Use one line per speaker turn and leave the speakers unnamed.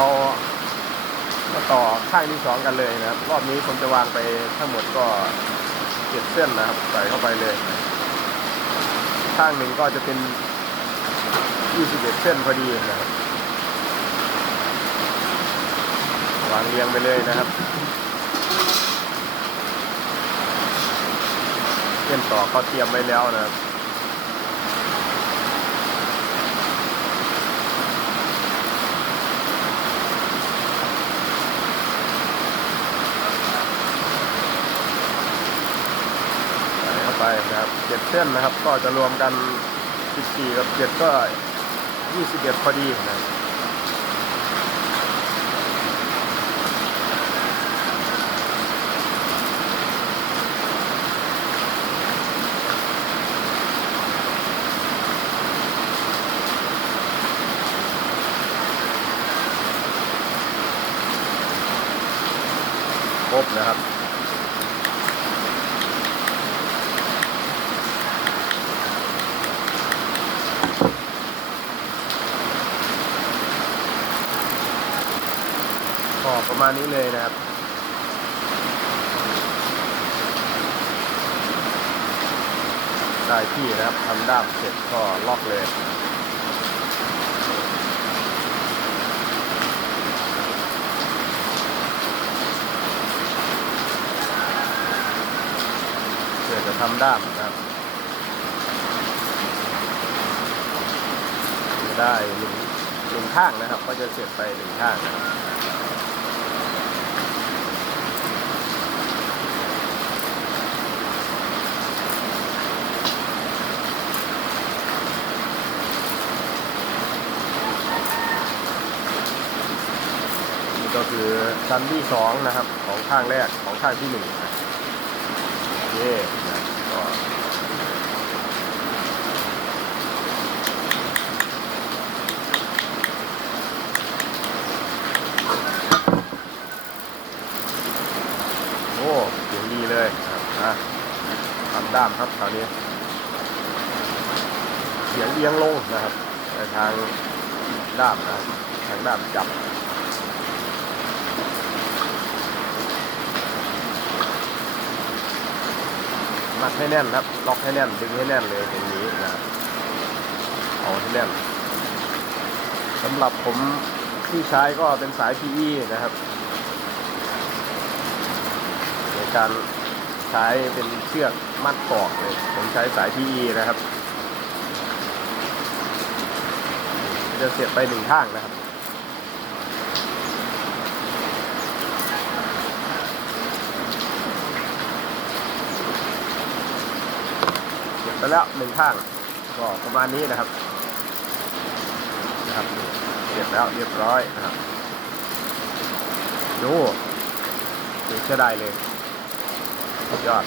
เรามาต่อข้างที่สองกันเลยนะครับ รอบนี้ผมจะวางไปทั้งหมดก็เจ็ดเส้นนะครับ ใส่เข้าไปเลย ข้างหนึ่งก็จะเป็น21เส้นพอดีนะครับวางเรียงไปเลยนะครับเส้นต่อเขาเตรียมไว้แล้วนะครับ ใส่ เข้าไปนะครับเจ็ดเส้นนะครับ ก็จะรวมกัน14กับ7ก็21พอดีนะครับครบนะครับ ก็ประมาณนี้เลยนะครับได้ที่นะครับทำด้ามเสร็จก็ล็อกเลยเพื่อจะทำด้ามนะครับ ได้หนึ่งหนึ่งข้างนะครับ ก็จะเสร็จไปหนึ่งข้างนะครับ นี่ก็คือชั้นที่สองนะครับ ของข้างแรกของข้างที่หนึ่งโอเคนะก็โอ้เสียงดีเลยนะครับนะทำด้ามครับคราวนี้ เสียงเอียงลงนะครับในทางด้ามนะทางด้ามจับ มัดให้แน่นครับ ล็อกให้แน่น ดึงให้แน่นเลยอย่างนี้นะครับเอาให้แน่นสำหรับผมที่ใช้ก็เป็นสาย PE นะครับ ในการใช้เป็นเชือกมัดกอกเลย ผมใช้สาย PE นะครับ จะเสียบไปหนึ่งข้างนะครับ เก็บ ไปแล้วหนึ่งข้างก็ประมาณนี้นะครับนะครับเก็บแล้วเรียบร้อยนะครับดูดูเชื่อได้เลยยอด